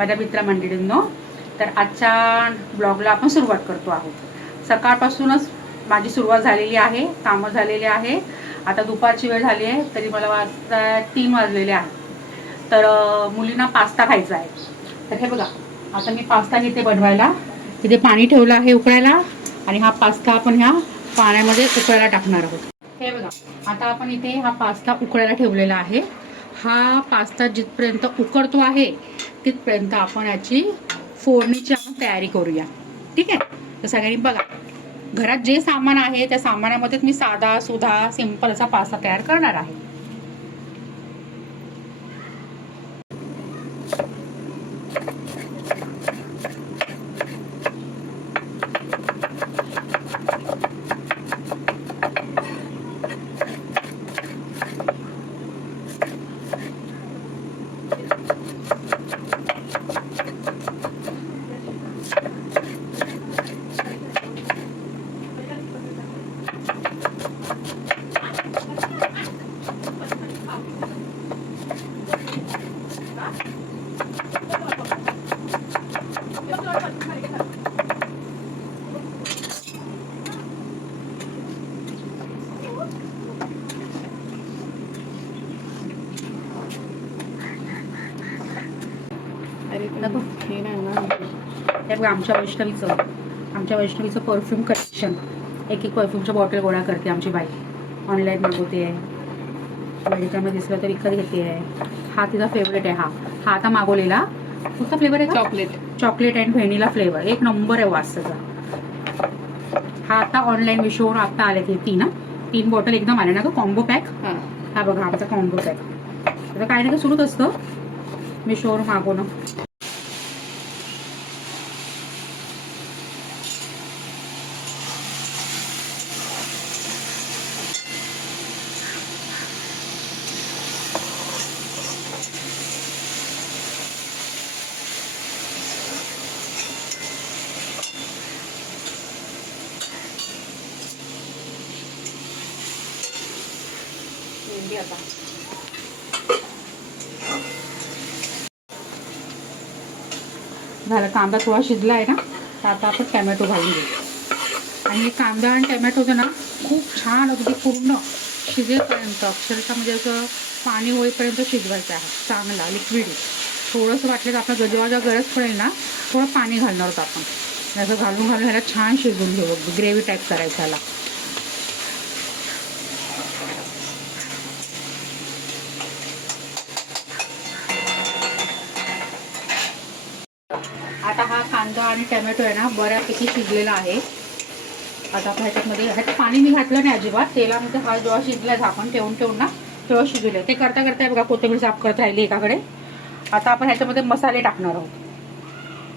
माझ्या मित्रमंडळींनो. तर आजच्या ब्लॉगला आपण सुरुवात करतो आहोत. सकाळपासूनच माझी सुरुवात झालेली आहे, कामं झालेली आहे. आता दुपारची वेळ झाली आहे, तरी मला वाजता 3 वाजलेले आहेत. तर मुलींना पास्ता खायचा आहे. तर हे बघा, आता मी पास्ता घेते बनवायला. तिथे पाणी ठेवलं आहे उकळायला आणि हा पास्ता आपण ह्या पाण्यामध्ये उकळायला टाकणार आहोत. हे बघा, आता आपण इथे हा पास्ता उकळायला ठेवलेला आहे. हा पास्ता जिथपर्यंत उकळतो आहे तिथपर्यंत आपण याची फोडणीची आपण तयारी करूया. ठीक आहे. तर सगळ्यांनी बघा, घरात जे सामान आहे त्या सामानामध्येच मी साधा सुधा सिंपल असा पास्ता तयार करणार आहे. हे बघा, आमच्या वैष्णवीचं परफ्यूम कलेक्शन. एक परफ्यूमच्या बॉटल गोळा करते आमची बाई. ऑनलाईन मागवते आहे, मेडिकलमध्ये दिसलं तर विकत घेते आहे. हा तिचा फेवरेट आहे. हा आता मागवलेला. कुठचा फ्लेवर आहे? Chocolate and vanilla flavour. एक नंबर आहे वास त्याचा. हा आता ऑनलाईन मिशोवर आता आले ते 3 बॉटल एकदम आले ना ग, कॉम्बो पॅक. हा बघा, आमचा कॉम्बो पॅक. आता काय ना काय सुरूच असतं मिशोवर मागवणं. आता झालं, कांदा थोडा शिजला आहे ना, तर आता आपण टॅमॅटो घालून घेऊ. आणि हे कांदा आणि टॅमॅटोचं ना खूप छान अगदी पूर्ण शिजेपर्यंत, अक्षरशः म्हणजे असं पाणी होईपर्यंत शिजवायचं आहे. चांगला लिक्विड. थोडंसं वाटलं तर आपलं जेव्हा गरज पडेल ना थोडं पाणी घालणार आहोत आपण. असं घालून ह्याला छान शिजवून घेऊ. ग्रेव्ही टाईप करायचा ह्याला. आता हा कांदा आणि टॅमॅटो आहे ना बऱ्यापैकी शिजलेला आहे. आता आपण ह्याच्यात पाणी मी घातलं नाही अजिबात. तेलामध्ये हा जेव्हा शिजला झाकण ठेवून ना तेव्हा शिजवले. ते करता बघा, कोथिंबीर साफ करत राहिली एकाकडे. आता आपण ह्याच्यामध्ये मसाले टाकणार आहोत.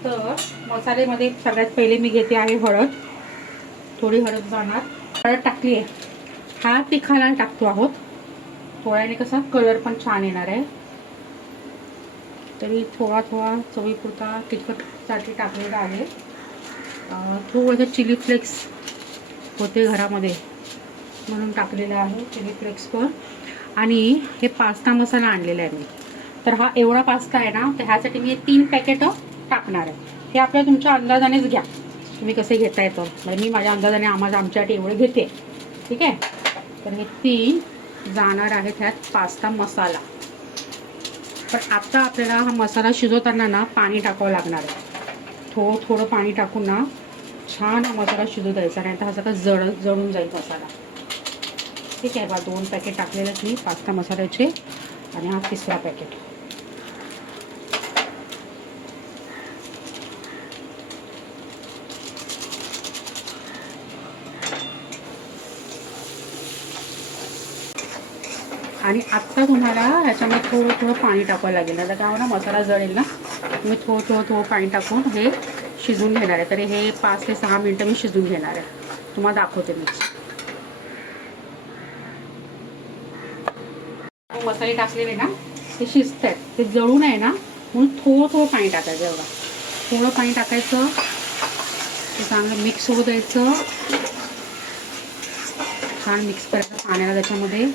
तर मसाल्यामध्ये सगळ्यात पहिले मी घेते आहे हळद. थोडी हळद जाणार. हळद टाकली आहे. हा तिखाला टाकतो आहोत. थोड्याने कसा कलर पण छान येणार आहे. तरी थोडा चवीपुरता तिखटसाठी टाकलेला आहे. थोडंसं चिली फ्लेक्स होते घरामध्ये म्हणून टाकलेलं आहे चिली फ्लेक्स पण. आणि हे पास्ता मसाला आणलेला आहे मी. तर हा एवढा पास्ता आहे ना, तर ह्यासाठी मी 3 पॅकेट टाकणार आहे. हे आपल्या तुमच्या अंदाजानेच घ्या, तुम्ही कसे घेता येतं. म्हणजे मी माझ्या अंदाजाने आमच्यासाठी एवढे घेते. ठीक आहे. तर हे 3 जाणार आहेत ह्यात पास्ता मसाला. पण आता आपल्याला हा मसाला शिजवताना ना पाणी टाकावं लागणार आहे. थोडं पाणी टाकून ना छान हा मसाला शिजू द्यायचा, नाही तर हा सगळं जळून जाईल मसाला. ठीक आहे बा. 2 पॅकेट टाकलेलेच मी पास्ता मसाल्याचे आणि हा 3रा पॅकेट. आणि आत्ता तुम्हाला ह्याच्यामध्ये थोडं पाणी टाकावं लागेल. आता काय होणार, मसाला जळेल ना. मी थोडं पाणी टाकून हे शिजवून घेणार आहे. तरी हे 5 ते 6 मिनटं मी शिजवून घेणार आहे. तुम्हाला दाखवते मी. मसाले टाकलेले ना ते शिजत आहेत, ते जळू नये ना म्हणून थोडं पाणी टाकायचं. एवढं थोडं पाणी टाकायचं. ते चांगलं मिक्स होऊ द्यायचं. छान मिक्स करायचं पाण्याला त्याच्यामध्ये.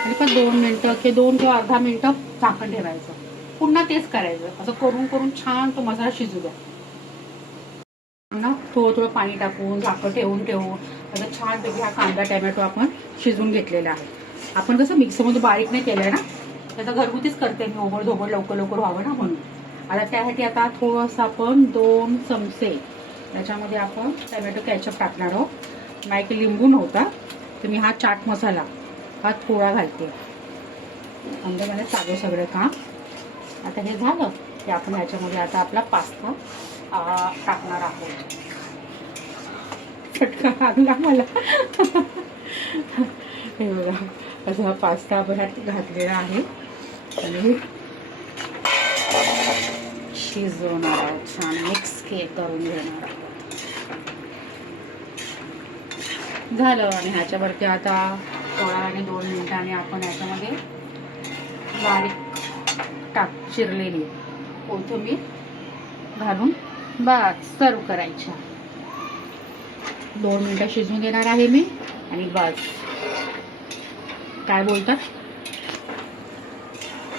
आणि पण 2 मिनटं किंवा 2 किंवा अर्धा मिनटं झाकण ठेवायचं. पुन्हा तेच करायचं. असं करून करून छान तो मसाला शिजू द्या ना. थोडं थोडं पाणी टाकून झाकण ठेवून आता छानपैकी हा कांदा टॅमॅटो आपण शिजवून घेतलेला आहे. आपण कसं मिक्सरमध्ये बारीक नाही केलंय ना, त्याचा घरगुतीच करते मी, ओबड धोबड लवकर लवकर व्हावं ना म्हणून. आता त्यासाठी आता थोडंसं आपण 2 चमचे त्याच्यामध्ये आपण टॅमॅटो कॅचअप टाकणार आहोत. माझ्याकडे लिंबू नव्हता तर मी हा चाट मसाला हा थोडा घालते. म्हणजे मला चालू सगळं काम. आता हे झालं की आपण याच्यामध्ये आता आपला पास्ता टाकणार आहोत. फटका लागला मला. हे बघा, असा हा पास्ता आपण ह्यात घातलेला आहे आणि शिजवणार आहोत. छान मिक्स करून घेणार आहोत. झालं. आणि ह्याच्यावरती आता थोडा आणि 2 मिनिटांनी आपण ह्याच्यामध्ये बारीक चिरलेली कोथिंबीर घालून बस सर्व करायच्या. 2 मिनिटं शिजवून देणार आहे मी आणि बस. काय बोलतात,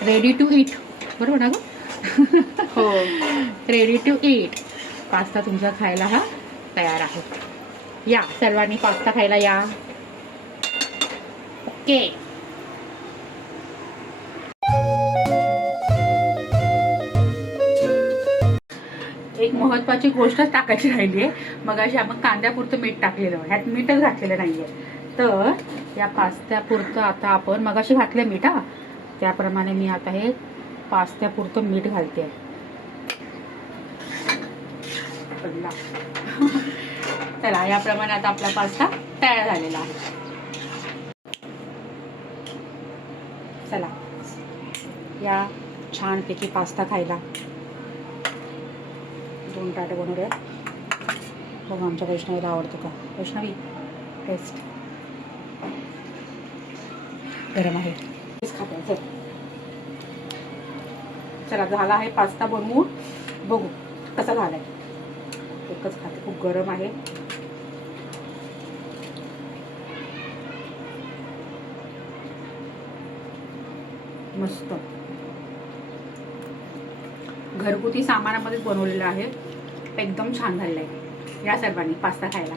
रेडी टू ईट, बरोबर ना ग? हो. Ready to eat. पास्ता तुमचा खायला हा तयार आहे. या सर्वांनी पास्ता खायला या. ओके. एक महत्वाची गोष्टच टाकायची राहिली आहे. मगाशी आपण कांद्यापुरतं मीठ टाकलेलं, ह्यात मीठच घातलेलं नाहीये. तर या पास्त्यापुरतं आता आपण मगाशी घातलं मीठ, त्याप्रमाणे मी आता हे पास्त्यापुरतं मीठ घालते. चला, याप्रमाणे आता आपला पास्ता तयार झालेला आहे. चला या छानपैकी पास्ता खायला. 2 ताटं बनवले. बघा आमच्या वैष्णवीला आवडतो का. वैष्णवी टेस्ट. गरम आहे, खाते. चला झाला आहे पास्ता बनवून. बघू कसा झालाय. एकच खाते, खूप गरम आहे. मस्त घरगुती सामानामध्येच बनवलेलं आहे. एकदम छान झालेलं आहे. या सर्वांनी पास्ता खायला.